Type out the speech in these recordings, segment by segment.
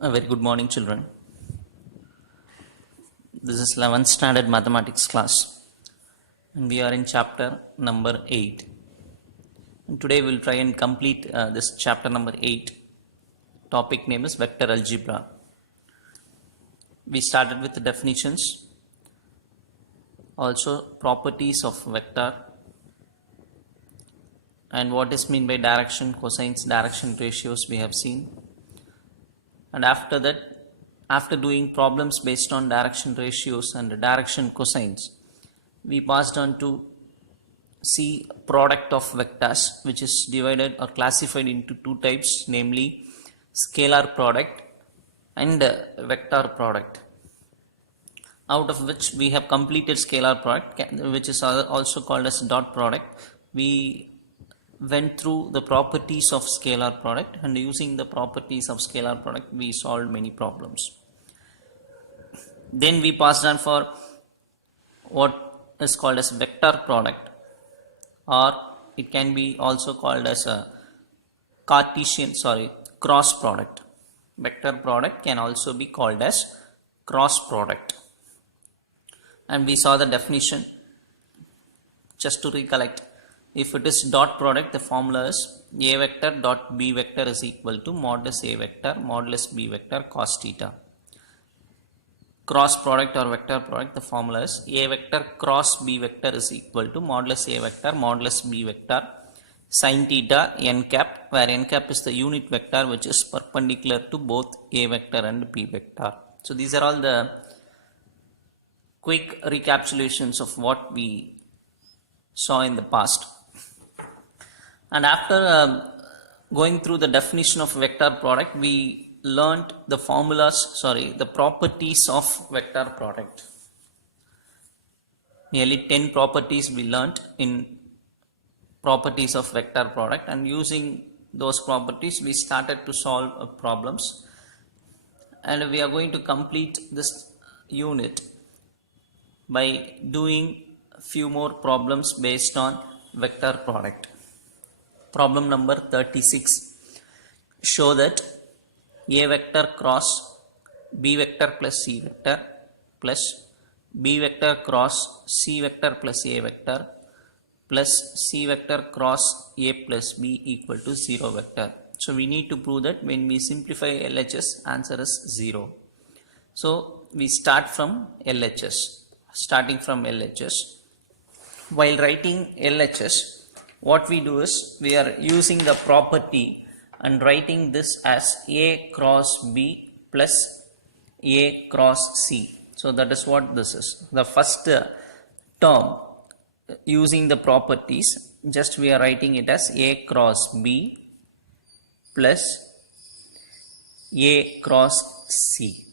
A very good morning, children. This is 11th standard mathematics class, and we are in chapter number 8. And today we'll try and complete this chapter number 8. Topic name is vector algebra. We started with the definitions, also properties of vector, and what is meant by direction, cosines, direction ratios we have seen. And after that, after doing problems based on direction ratios and direction cosines, we passed on to see product of vectors, which is divided or classified into two types, namely scalar product and vector product, out of which we have completed scalar product, which is also called as dot product. We went through the properties of scalar product, and using the properties of scalar product we solved many problems. Then we passed on for what is called as vector product, or it can be also called as a cross product. Vector product can also be called as cross product, and we saw the definition. Just to recollect, if it is dot product, the formula is a vector dot b vector is equal to modulus a vector modulus b vector cos theta. Cross product or vector product, the formula is a vector cross b vector is equal to modulus a vector modulus b vector sin theta n cap, where n cap is the unit vector which is perpendicular to both a vector and b vector. So these are all the quick recapitulations of what we saw in the past. And after going through the definition of vector product, we learnt the the properties of vector product. Nearly 10 properties we learnt in properties of vector product, and using those properties we started to solve problems, and we are going to complete this unit by doing a few more problems based on vector product. Problem number 36. Show that a vector cross b vector plus c vector plus b vector cross c vector plus a vector plus c vector cross a plus b equal to 0 vector. So we need to prove that when we simplify LHS, answer is 0. So we start from LHS. Starting from LHS, while writing LHS, what we do is we are using the property and writing this as a cross b plus a cross c. So that is what this is. The first term, using the properties, just we are writing it as a cross b plus a cross c,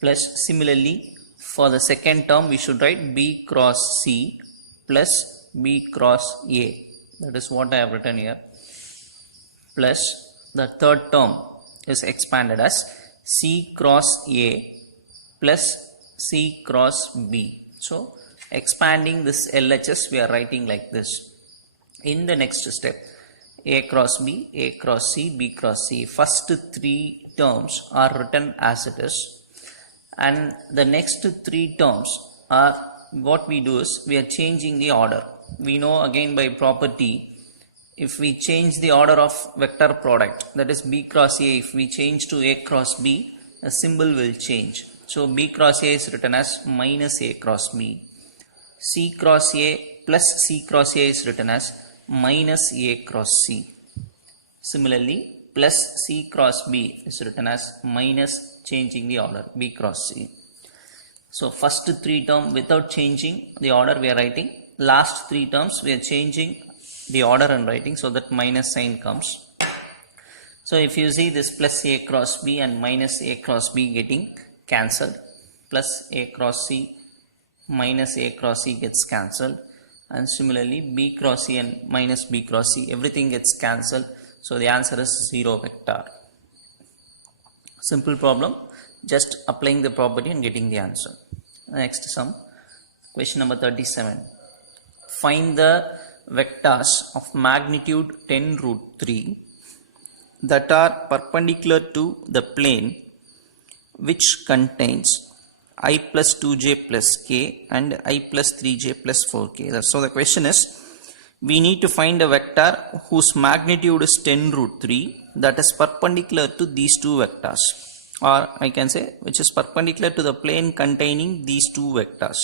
plus similarly for the second term we should write b cross c plus b cross a. That is what I have written here. Plus the third term is expanded as c cross a plus c cross b. So expanding this LHS, we are writing like this. In the next step, a cross b, a cross c, b cross c. First three terms are written as it is, and the next three terms are, what we do is we are changing the order. We know again by property, if we change the order of vector product, that is b cross a, if we change to a cross b, the symbol will change. So b cross a is written as minus a cross b, c cross a plus c cross a is written as minus a cross c. Similarly, plus c cross b is written as minus, changing the order, b cross c. So first three term without changing the order we are writing, last three terms we are changing the order and writing, so that minus sign comes. So if you see this plus a cross b and minus a cross b getting cancelled, plus a cross c minus a cross c gets cancelled, and similarly b cross c and minus b cross c, everything gets cancelled. So the answer is 0 vector. Simple problem, just applying the property and getting the answer. Next sum, question number 37. Find the vectors of magnitude 10 root 3 that are perpendicular to the plane which contains I plus 2j plus k and I plus 3j plus 4k. So the question is, we need to find a vector whose magnitude is 10 root 3 that is perpendicular to these two vectors, or I can say which is perpendicular to the plane containing these two vectors.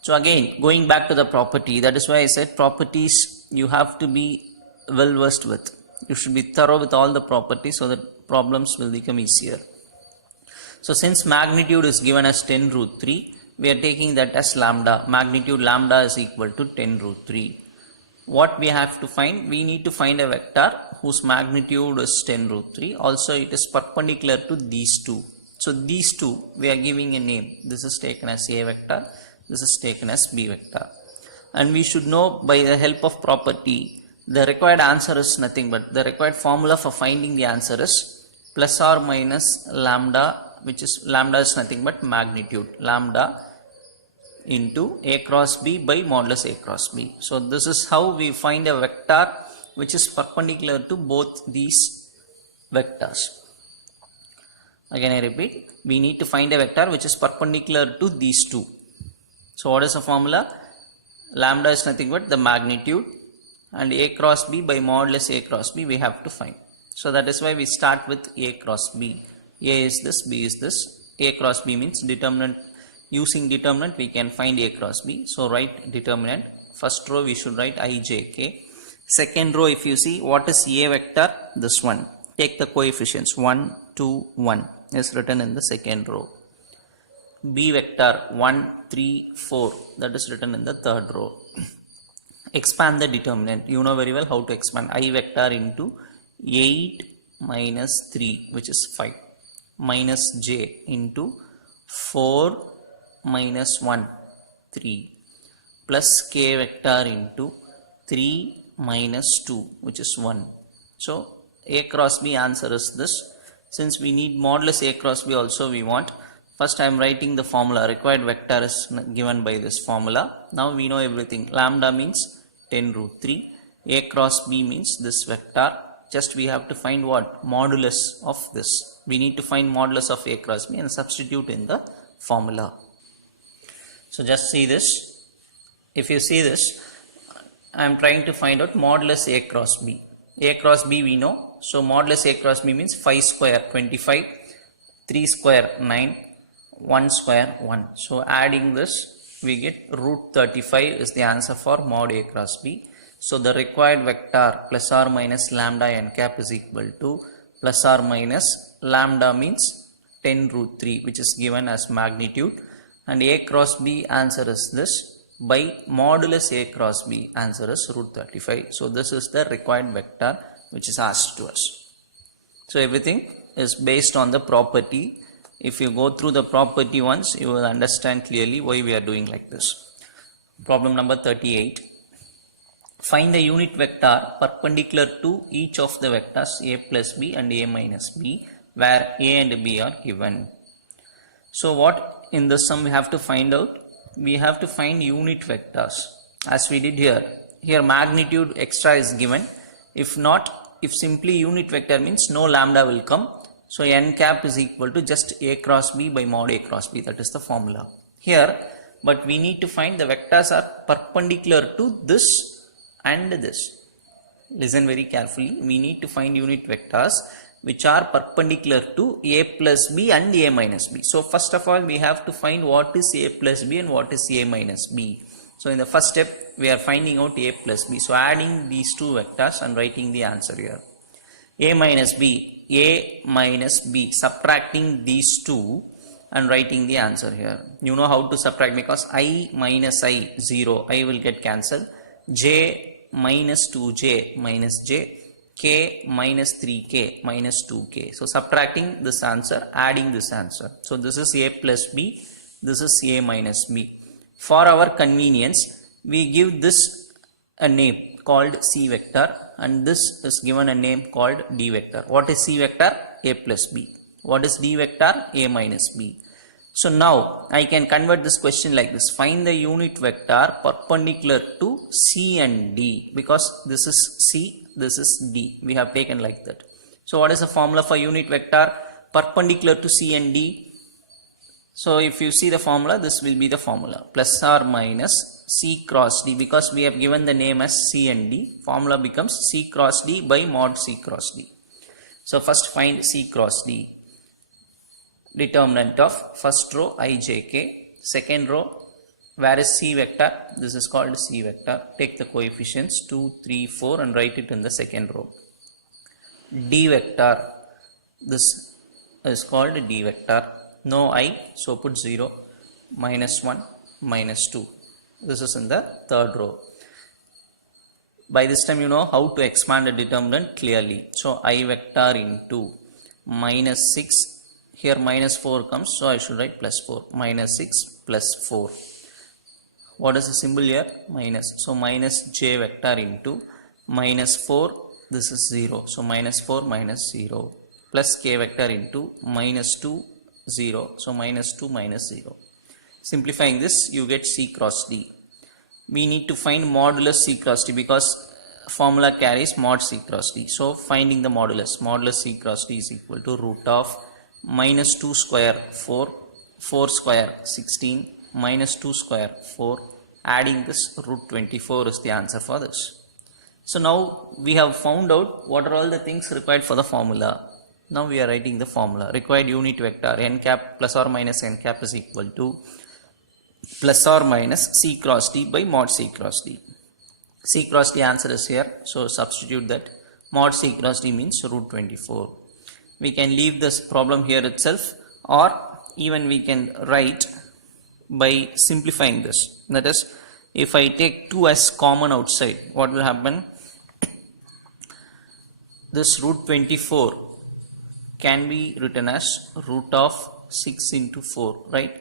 So again, going back to the property, that is why I said properties you have to be well versed with. You should be thorough with all the properties so that problems will become easier. So since magnitude is given as 10 root 3, we are taking that as lambda. Magnitude lambda is equal to 10 root 3. What we have to find? We need to find a vector whose magnitude is 10 root 3. Also it is perpendicular to these two. So these two we are giving a name. This is taken as A vector. This is taken as B vector. And we should know by the help of property, the required answer is nothing but the required formula for finding the answer is plus or minus lambda, which is lambda is nothing but magnitude, lambda into A cross B by modulus A cross B. So this is how we find a vector which is perpendicular to both these vectors. Again I repeat, we need to find a vector which is perpendicular to these two. So what is the formula? Lambda is nothing but the magnitude and A cross B by modulus A cross B we have to find. So that is why we start with A cross B. A is this, B is this. A cross B means determinant. Using determinant we can find A cross B. So write determinant. First row we should write I, J, K. Second row, if you see, what is A vector? This one. Take the coefficients 1, 2, 1 is written in the second row. B vector 1, 3, 4 that is written in the third row. Expand the determinant. You know very well how to expand. I vector into 8 minus 3 which is 5 minus j into 4 minus 1 3 plus k vector into 3 minus 2 which is 1. So A cross B answer is this. Since we need modulus A cross B also we want, first I am writing the formula. Required vector is given by this formula. Now we know everything. Lambda means 10 root 3. A cross B means this vector. Just we have to find what? Modulus of this. We need to find modulus of A cross B and substitute in the formula. So just see this. If you see this, I am trying to find out modulus A cross B. A cross B we know. So modulus A cross B means 5 square 25, 3 square 9, 1 square 1. So adding this we get root 35 is the answer for mod A cross B. So the required vector plus or minus lambda n cap is equal to plus or minus lambda means 10 root 3 which is given as magnitude, and A cross B answer is this by modulus A cross B answer is root 35. So this is the required vector which is asked to us. So everything is based on the property. If you go through the property once, you will understand clearly why we are doing like this. Problem number 38. Find the unit vector perpendicular to each of the vectors A plus B and A minus B where A and B are given. So what in this sum we have to find out? We have to find unit vectors as we did here. Here magnitude extra is given. If not, if simply unit vector means no lambda will come. So n cap is equal to just A cross B by mod A cross B. That is the formula here. But we need to find the vectors are perpendicular to this and this. Listen very carefully. We need to find unit vectors which are perpendicular to A plus B and A minus B. So first of all we have to find what is A plus B and what is A minus B. So in the first step we are finding out A plus B. So adding these two vectors and writing the answer here. A minus B, A minus B, subtracting these two and writing the answer here. You know how to subtract because I minus I 0, I will get cancelled. J minus 2j minus j, k minus 3k minus 2k. So subtracting this answer, adding this answer. So this is A plus B, this is A minus B. For our convenience, we give this a name called C vector and this is given a name called D vector. What is C vector? A plus B. What is D vector? A minus B. So now I can convert this question like this. Find the unit vector perpendicular to C and D, because this is C this is D. We have taken like that. So what is the formula for unit vector perpendicular to C and D? So if you see the formula, this will be the formula, plus or minus C cross D, because we have given the name as C and D. Formula becomes C cross D by mod C cross D. So first find C cross D. Determinant of first row ijk, second row, where is C vector? This is called C vector. Take the coefficients 2, 3, 4 and write it in the second row. D vector, this is called D vector. No I, so put 0, minus 1, minus 2. This is in the third row. By this time you know how to expand a determinant clearly. So I vector into minus 6. Here minus 4 comes, so I should write plus 4. Minus 6 plus 4. What is the symbol here? Minus. So minus j vector into minus 4. This is 0. So minus 4 minus 0. Plus k vector into minus 2, 0. So minus 2 minus 0. Simplifying this, you get C cross D. We need to find modulus C cross D because formula carries mod C cross D. So finding the modulus. Modulus C cross D is equal to root of minus 2 square 4, 4 square 16, minus 2 square 4. Adding this, root 24 is the answer for this. So now we have found out what are all the things required for the formula. Now we are writing the formula. Required unit vector n cap plus or minus n cap is equal to plus or minus C cross D by mod C cross D. C cross D answer is here. So substitute that. Mod C cross D means root 24. We can leave this problem here itself, or even we can write by simplifying this. That is, if I take 2 as common outside, what will happen? This root 24 can be written as root of 6 into 4, right?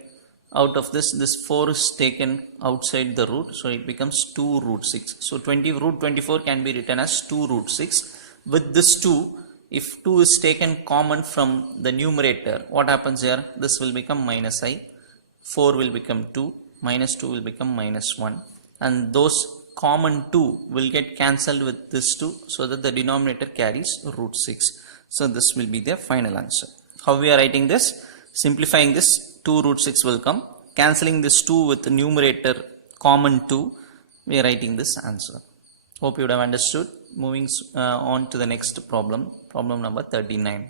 Out of this 4 is taken outside the root, so it becomes 2 root 6. So root 24 can be written as 2 root 6. With this 2, if 2 is taken common from the numerator, what happens here? This will become minus I, 4 will become 2, minus 2 will become minus 1, and those common 2 will get cancelled with this 2, so that the denominator carries root 6. So this will be the final answer. How we are writing this? Simplifying this, 2 root 6 will come. Cancelling this 2 with the numerator common 2, we are writing this answer. Hope you would have understood. Moving on to the next problem, problem number 39.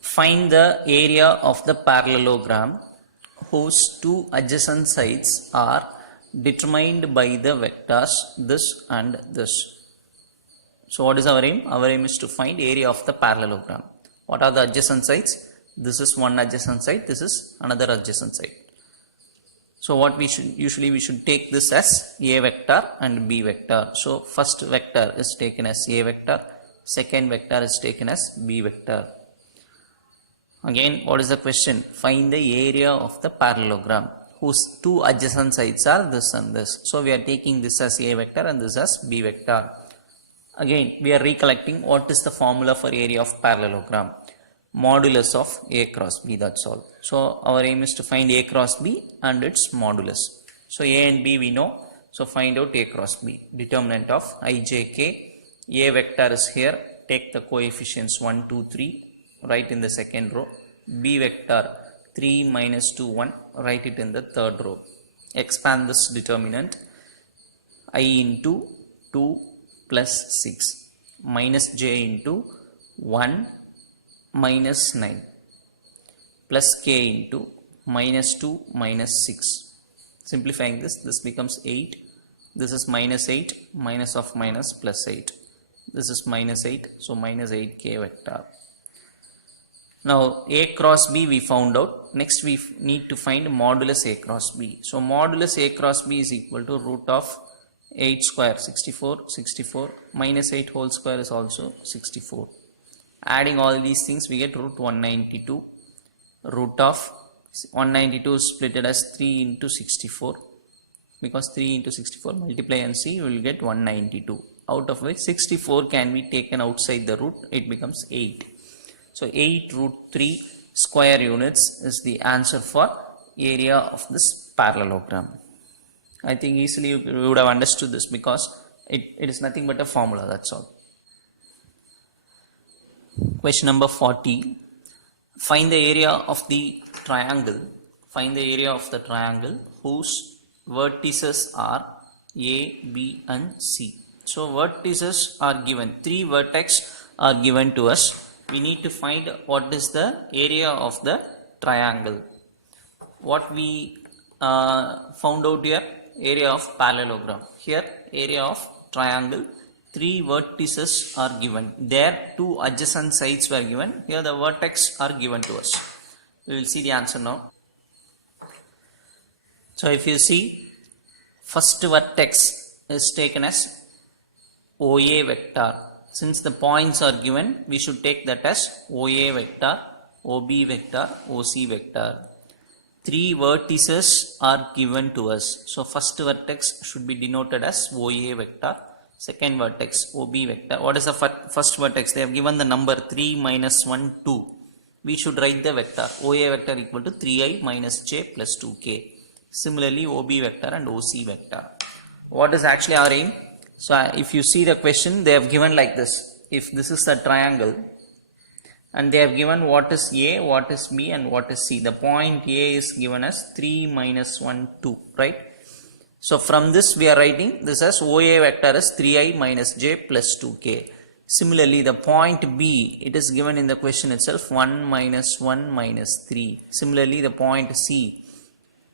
Find the area of the parallelogram whose two adjacent sides are determined by the vectors this and this. So what is our aim? Our aim is to find area of the parallelogram. What are the adjacent sides? This is one adjacent side, this is another adjacent side. So what we should take this as A vector and B vector. So first vector is taken as A vector, second vector is taken as B vector. Again, what is the question? Find the area of the parallelogram whose two adjacent sides are this and this. So we are taking this as A vector and this as B vector. Again, we are recollecting what is the formula for area of parallelogram. Modulus of A cross B, that's all. So our aim is to find A cross B and its modulus. So A and B we know. So find out A cross B. Determinant of ijk. A vector is here. Take the coefficients 1, 2, 3. Write in the second row. B vector 3 minus 2, 1. Write it in the third row. Expand this determinant. I into 2 plus 6 minus j into 1 minus 9 plus k into minus 2 minus 6. Simplifying this, this becomes 8. This is minus 8, minus of minus plus 8. This is minus 8, so minus 8k vector. Now A cross B we found out. Next we need to find modulus A cross B. So modulus A cross B is equal to root of 8 square 64, 64 minus 8 whole square is also 64. Adding all these things we get root 192. Root of 192 is split as 3 into 64, because 3 into 64 multiply and see, you will get 192, out of which 64 can be taken outside the root, it becomes 8. So 8 root 3 square units is the answer for area of this parallelogram. I think easily you would have understood this because it is nothing but a formula, that's all. Question number 40. Find the area of the triangle. Find the area of the triangle whose vertices are A, B and C. So vertices are given. 3 vertex are given to us. We need to find what is the area of the triangle. What we found out here, area of parallelogram. Here area of triangle, 3 vertices are given. There 2 adjacent sides were given. Here the vertex are given to us. We will see the answer now. So if you see, first vertex is taken as OA vector. Since the points are given, we should take that as OA vector, OB vector, OC vector. 3 vertices are given to us. So first vertex should be denoted as OA vector. Second vertex OB vector. What is the first vertex? They have given the number 3 minus 1, 2. We should write the vector. OA vector equal to 3i minus j plus 2k. Similarly OB vector and OC vector. What is actually our aim? So if you see the question, they have given like this. If this is a triangle and they have given what is A, what is B and what is C. The point A is given as 3 minus 1, 2, right? So from this we are writing this as OA vector as 3i minus j plus 2k. Similarly the point B, it is given in the question itself 1 minus 1 minus 3. Similarly the point C,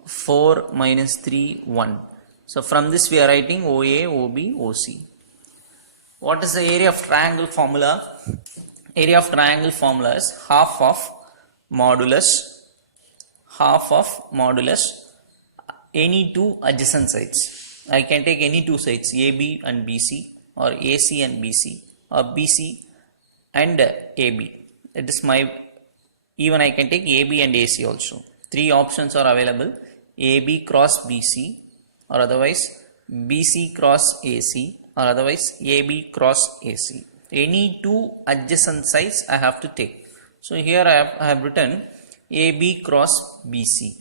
4 minus 3, 1. So from this we are writing OA, OB, OC. What is the area of triangle formula? Area of triangle formula is half of modulus any 2 adjacent sides. I can take any 2 sides, AB and BC, or AC and BC, or BC and AB. It is my, even I can take AB and AC also. 3 options are available: AB cross BC, or otherwise BC cross AC, or otherwise AB cross AC. Any 2 adjacent sides I have to take. So here I have written AB cross BC.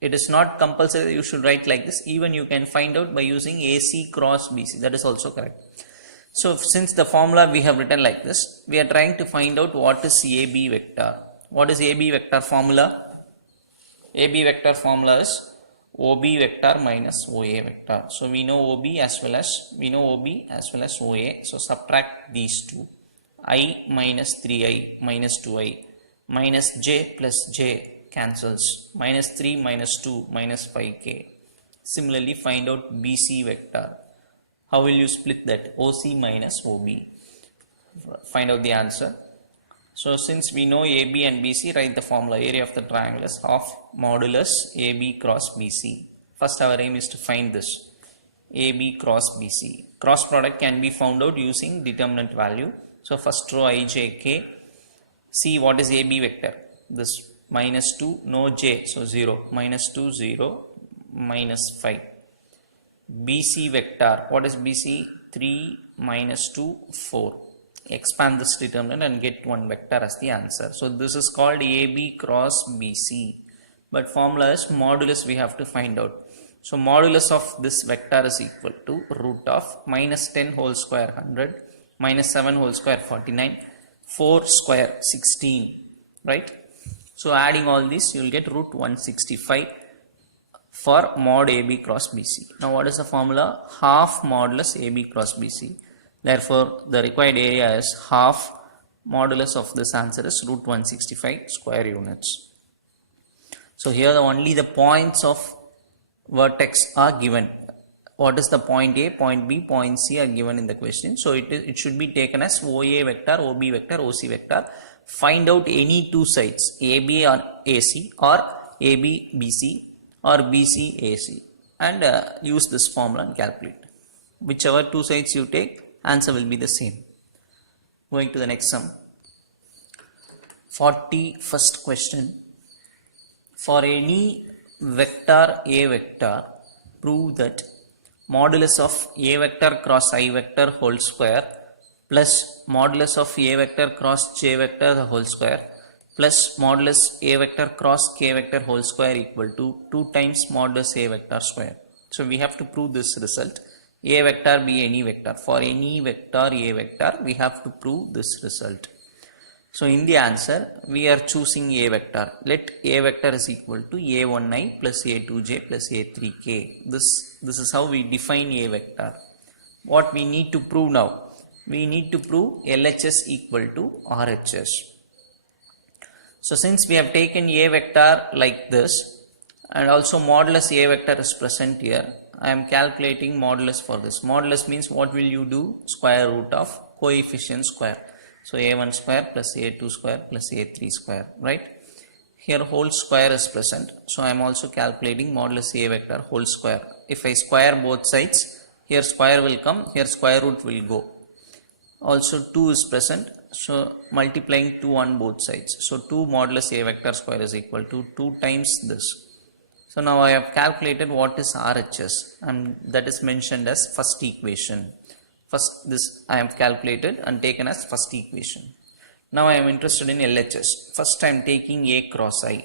It is not compulsory you should write like this. Even you can find out by using AC cross BC. That is also correct. So since the formula we have written like this, we are trying to find out what is AB vector. What is AB vector formula? AB vector formula is OB vector minus OA vector. So we know OB as well as OA. So subtract these two. I minus 3i minus 2i minus j plus j cancels. Minus 3 minus 2 minus 5k. Similarly find out BC vector. How will you split that? OC minus OB. Find out the answer. So since we know AB and BC, write the formula. Area of the triangle is half modulus AB cross BC. First our aim is to find this. AB cross BC. Cross product can be found out using determinant value. So first row ijk. See what is AB vector. This minus 2, no j, so 0. Minus 2, 0. Minus 5. BC vector. What is BC? 3 minus 2, 4. Expand this determinant and get one vector as the answer. So this is called AB cross BC. But formula is modulus we have to find out. So modulus of this vector is equal to root of minus 10 whole square 100, minus 7 whole square 49, 4 square 16, right? So adding all these you will get root 165 for mod AB cross BC. Now what is the formula? Half modulus AB cross BC. Therefore, the required area is half modulus of this answer is root 165 square units. So here only the points of vertex are given. What is the point A, point B, point C are given in the question. So it should be taken as OA vector, OB vector, OC vector. Find out any 2 sides, AB or AC, or AB BC, or BC AC, and use this formula and calculate. Whichever 2 sides you take, answer will be the same. Going to the next sum. 41st question. For any vector A vector, prove that modulus of A vector cross I vector whole square plus modulus of A vector cross J vector the whole square plus modulus A vector cross K vector whole square equal to 2 times modulus A vector square. So we have to prove this result. A vector be any vector. For any vector A vector, we have to prove this result. So in the answer, we are choosing A vector. Let A vector is equal to A1i plus A2j plus A3k. This is how we define A vector. What we need to prove now? We need to prove LHS equal to RHS. So since we have taken A vector like this, and also modulus A vector is present here, I am calculating modulus for this. Modulus means what will you do? Square root of coefficient square. So A1 square plus A2 square plus A3 square, right? Here whole square is present. So I am also calculating modulus A vector whole square. If I square both sides, here square will come, here square root will go. Also 2 is present. So multiplying 2 on both sides. So 2 modulus A vector square is equal to 2 times this. So now I have calculated what is RHS, and that is mentioned as first equation. First this I have calculated and taken as first equation. Now I am interested in LHS. First I am taking A cross I.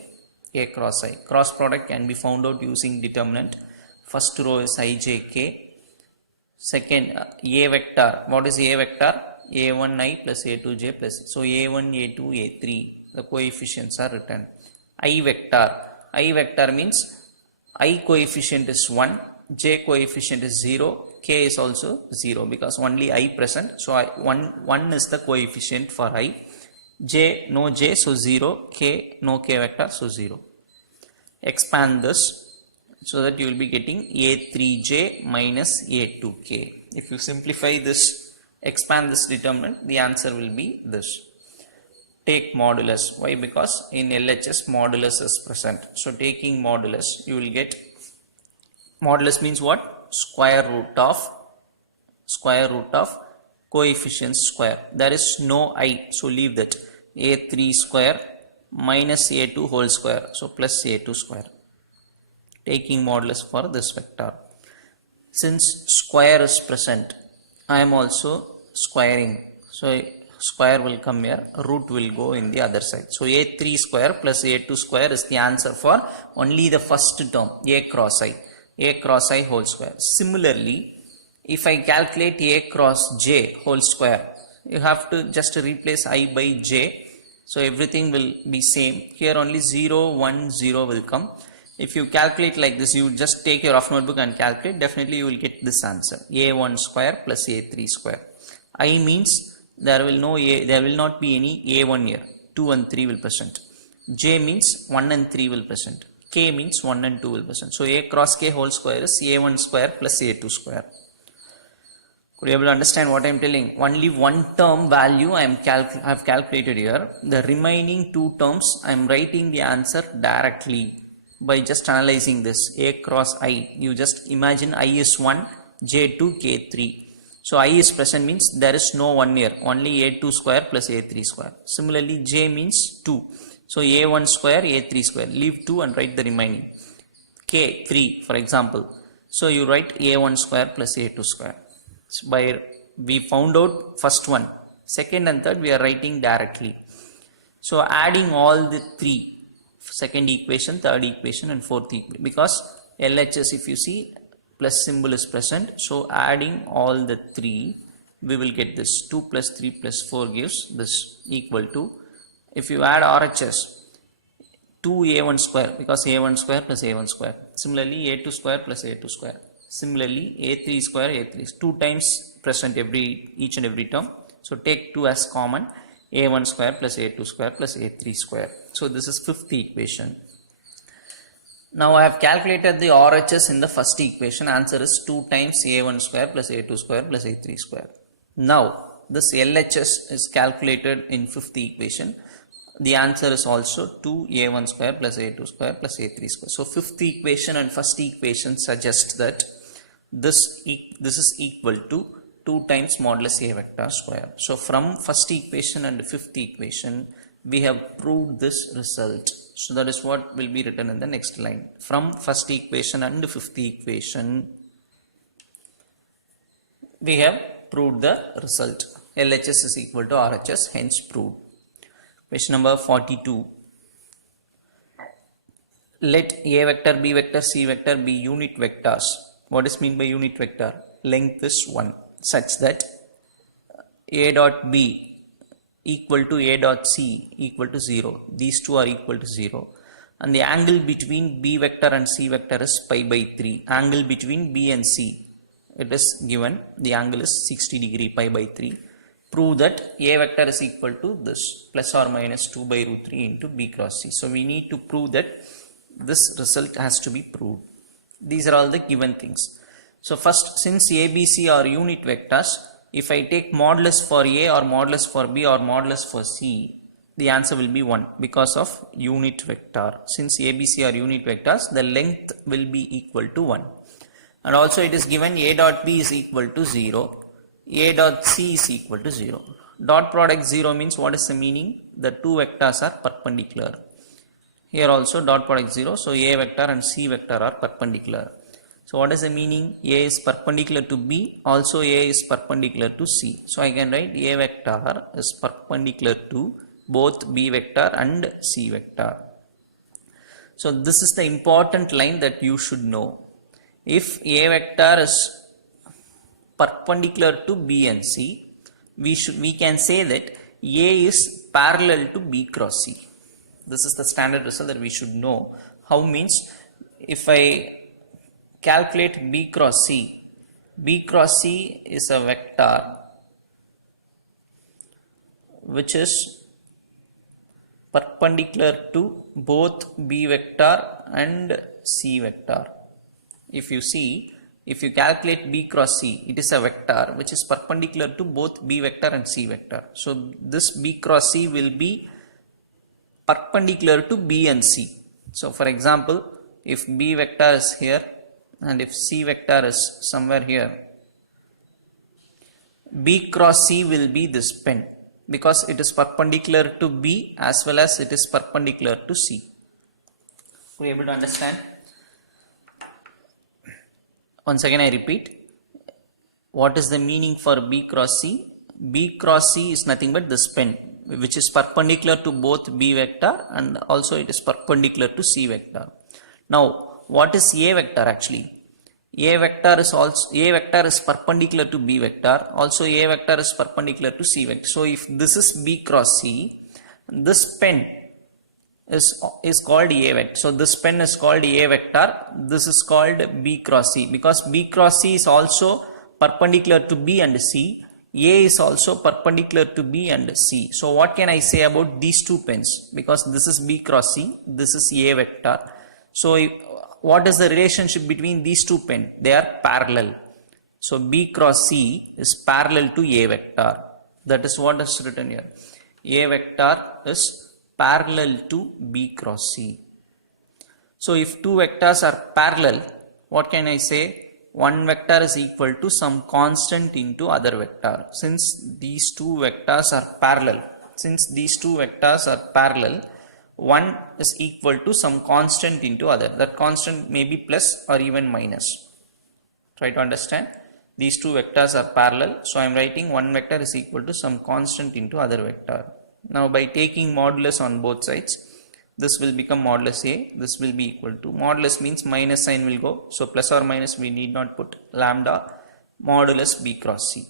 A cross I. Cross product can be found out using determinant. First row is ijk. Second A vector. What is A vector? A1i plus A2j plus. So A1, A2, A3. The coefficients are written. I vector. I vector means I coefficient is 1, J coefficient is 0, K is also 0 because only I present. So 1 is the coefficient for I. J, no J, so 0. K, no K vector, so 0. Expand this so that you will be getting A3J minus A2K. If you simplify this, expand this determinant, the answer will be this. Take modulus. Why? Because in LHS modulus is present. So taking modulus, you will get, modulus means what? Square root of coefficient square. There is no I, so leave that. A3 square minus A2 whole square, so plus A2 square. Taking modulus for this vector. Since square is present, I am also squaring. So square will come here, root will go in the other side. So A3 square plus A2 square is the answer for only the first term, A cross I whole square. Similarly, if I calculate A cross J whole square, you have to just replace I by J. So everything will be same. Here only 0, 1, 0 will come. If you calculate like this, you just take your rough notebook and calculate, definitely you will get this answer. A1 square plus A3 square. I means there will not be any A1 here. 2 and 3 will present. J means 1 and 3 will present. K means 1 and 2 will present. So A cross K whole square is A1 square plus A2 square. Could you able to understand what I am telling? Only one term value I have calculated here. The remaining two terms I am writing the answer directly by just analyzing this. A cross I. You just imagine I is 1, J2, K3. So I is present means there is no 1 here, only A2 square plus A3 square. Similarly, J means 2. So A1 square, A3 square. Leave 2 and write the remaining. K, 3 for example. So you write A1 square plus A2 square. So we found out first one. Second and third we are writing directly. So adding all the three, second equation, third equation and fourth equation. Because LHS if you see, plus symbol is present, so adding all the three we will get this. 2 plus 3 plus 4 gives this equal to, if you add RHS, 2A1 square because A1 square plus A1 square. Similarly A2 square plus A2 square. Similarly A3 square, A3 2 times present each and every term. So take 2 as common. A1 square plus A2 square plus A3 square. So this is fifth equation. Now I have calculated the RHS in the first equation. Answer is 2 times A1 square plus A2 square plus A3 square. Now this LHS is calculated in fifth equation. The answer is also 2A1 square plus A2 square plus A3 square. So fifth equation and first equation suggest that this is equal to 2 times modulus A vector square. So from first equation and fifth equation we have proved this result. So that is what will be written in the next line. From first equation and fifth equation we have proved the result. LHS is equal to RHS, hence proved. Question number 42. Let A vector, B vector, C vector be unit vectors What is meant by unit vector? Length is 1 such that a dot b equal to a dot c equal to 0. These two are equal to 0. And the angle between b vector and c vector is pi by 3. Angle between b and c, it is given, the angle is 60 degree, pi by 3. Prove that a vector is equal to this, plus or minus 2 by root 3 into b cross c. So we need to prove that this result has to be proved. These are all the given things. So first, since a, b, c are unit vectors, if I take modulus for a or modulus for b or modulus for c, the answer will be 1 because of unit vector. Since a, b, c are unit vectors, the length will be equal to 1. And also it is given a dot b is equal to 0. A dot c is equal to 0. Dot product 0 means what is the meaning? The two vectors are perpendicular. Here also dot product 0. So a vector and c vector are perpendicular. So what is the meaning? A is perpendicular to b. Also a is perpendicular to c. So I can write a vector is perpendicular to both b vector and c vector. So this is the important line that you should know. If a vector is perpendicular to b and c, we can say that a is parallel to b cross c. This is the standard result that we should know. How means, if I calculate b cross c is a vector which is perpendicular to both b vector and c vector. If you see, if you calculate b cross c, it is a vector which is perpendicular to both b vector and c vector. So this b cross c will be perpendicular to b and c. So for example, if b vector is here and if c vector is somewhere here, b cross c will be this pen because it is perpendicular to b as well as it is perpendicular to c. Are you able to understand? Once again I repeat, what is the meaning for b cross c? B cross c is nothing but this pen which is perpendicular to both b vector and also it is perpendicular to c vector. Now what is a vector actually? A vector is perpendicular to b vector, also a vector is perpendicular to c vector. So if this is b cross c, this pen is called a vector. So this pen is called a vector, this is called b cross c because b cross c is also perpendicular to b and c. A is also perpendicular to b and c. So what can I say about these two pens? Because this is b cross c, this is a vector. So what is the relationship between these two pens? They are parallel. So b cross c is parallel to a vector. That is what is written here. A vector is parallel to b cross c. So if two vectors are parallel, what can I say? One vector is equal to some constant into other vector. Since these two vectors are parallel, one is equal to some constant into other. That constant may be plus or even minus. Try to understand. These two vectors are parallel. So I am writing one vector is equal to some constant into other vector. Now by taking modulus on both sides, this will become modulus a, this will be equal to, modulus means minus sign will go, so plus or minus we need not put, lambda modulus b cross c.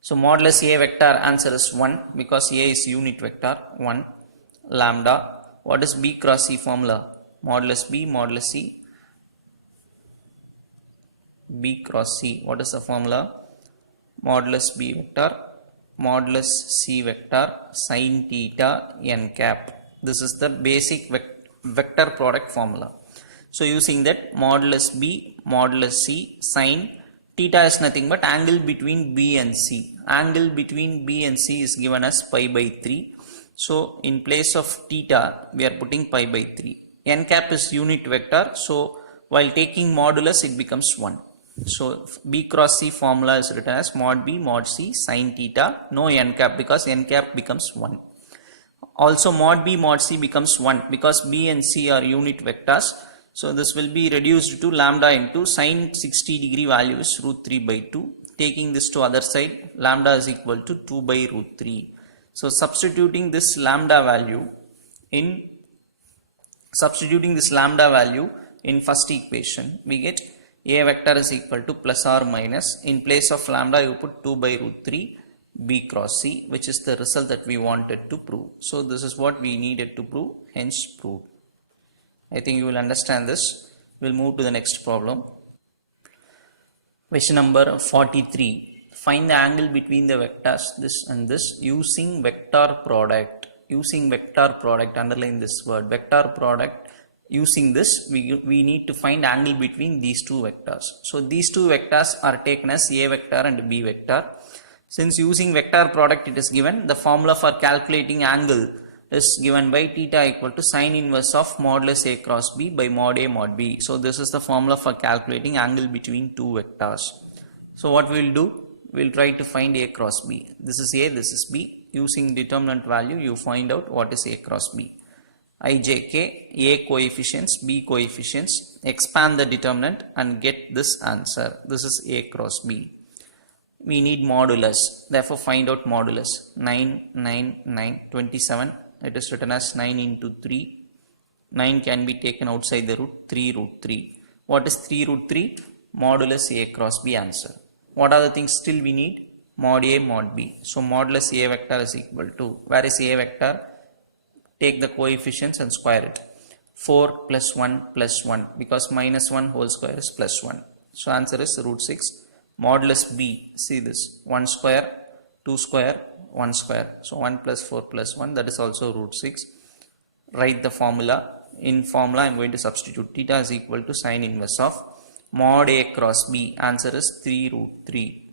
So modulus a vector answer is 1 because a is unit vector, 1 lambda. What is b cross c formula? Modulus b modulus c, b cross c. What is the formula? Modulus b vector modulus c vector sin theta n cap. This is the basic vector product formula. So using that, modulus b modulus c sin theta is nothing but angle between b and c. Angle between b and c is given as pi by 3. So in place of theta we are putting pi by 3. N cap is unit vector, so while taking modulus it becomes 1. So b cross c formula is written as mod b mod c sin theta, no n cap because n cap becomes 1. Also mod b mod c becomes 1 because b and c are unit vectors. So this will be reduced to lambda into sin 60 degree value is root 3 by 2. Taking this to other side, lambda is equal to 2 by root 3. So substituting this lambda value in first equation, we get A vector is equal to plus or minus. In place of lambda, you put 2 by root 3 B cross C, which is the result that we wanted to prove. So this is what we needed to prove, hence proved. I think you will understand this. We'll move to the next problem. Question number 43. Find the angle between the vectors this and this using vector product. Using vector product, underline this word, vector product. Using this, we need to find angle between these two vectors. So these two vectors are taken as A vector and B vector. Since using vector product it is given, the formula for calculating angle is given by theta equal to sine inverse of modulus A cross B by mod A mod B. So this is the formula for calculating angle between two vectors. So what we will do? We will try to find A cross B. This is A, this is B. Using determinant value, you find out what is A cross B. IJK, A coefficients, B coefficients, expand the determinant and get this answer. This is A cross B. We need modulus, therefore find out modulus. 9, 9, 9, 27. It is written as 9 into 3. 9 can be taken outside the root, 3 root 3. What is 3 root 3? Modulus A cross B answer. What are the things still we need? Mod A mod B. So modulus A vector is equal to, where is A vector? Take the coefficients and square it. 4 plus 1 plus 1, because minus 1 whole square is plus 1. So answer is root 6. Modulus B, see this, 1 square, 2 square, 1 square. So 1 plus 4 plus 1, that is also root 6. Write the formula. In formula I am going to substitute theta is equal to sine inverse of mod A cross B. Answer is 3 root 3.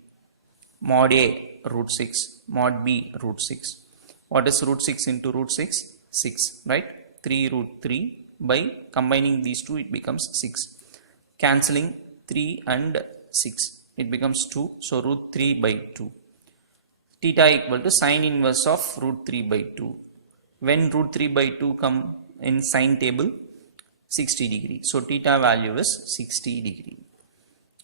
Mod A root 6, mod B root 6. What is root 6 into root 6? 6, right? 3 root 3. By combining these two it becomes 6. Cancelling 3 and 6. It becomes 2. So root 3 by 2. Theta equal to sine inverse of root 3 by 2. When root 3 by 2 come in sine table, 60 degree. So theta value is 60 degree.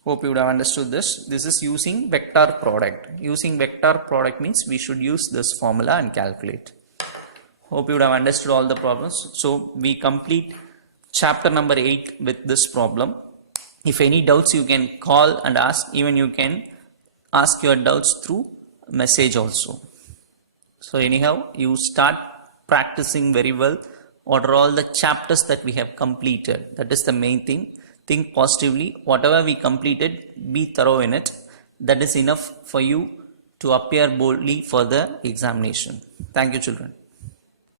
Hope you would have understood this. This is using vector product. Using vector product means we should use this formula and calculate. Hope you would have understood all the problems. So we complete chapter number 8 with this problem. If any doubts you can call and ask. Even you can ask your doubts through message also. So anyhow, you start practicing very well what are all the chapters that we have completed. That is the main thing. Think positively. Whatever we completed, be thorough in it. That is enough for you to appear boldly for the examination. Thank you, children.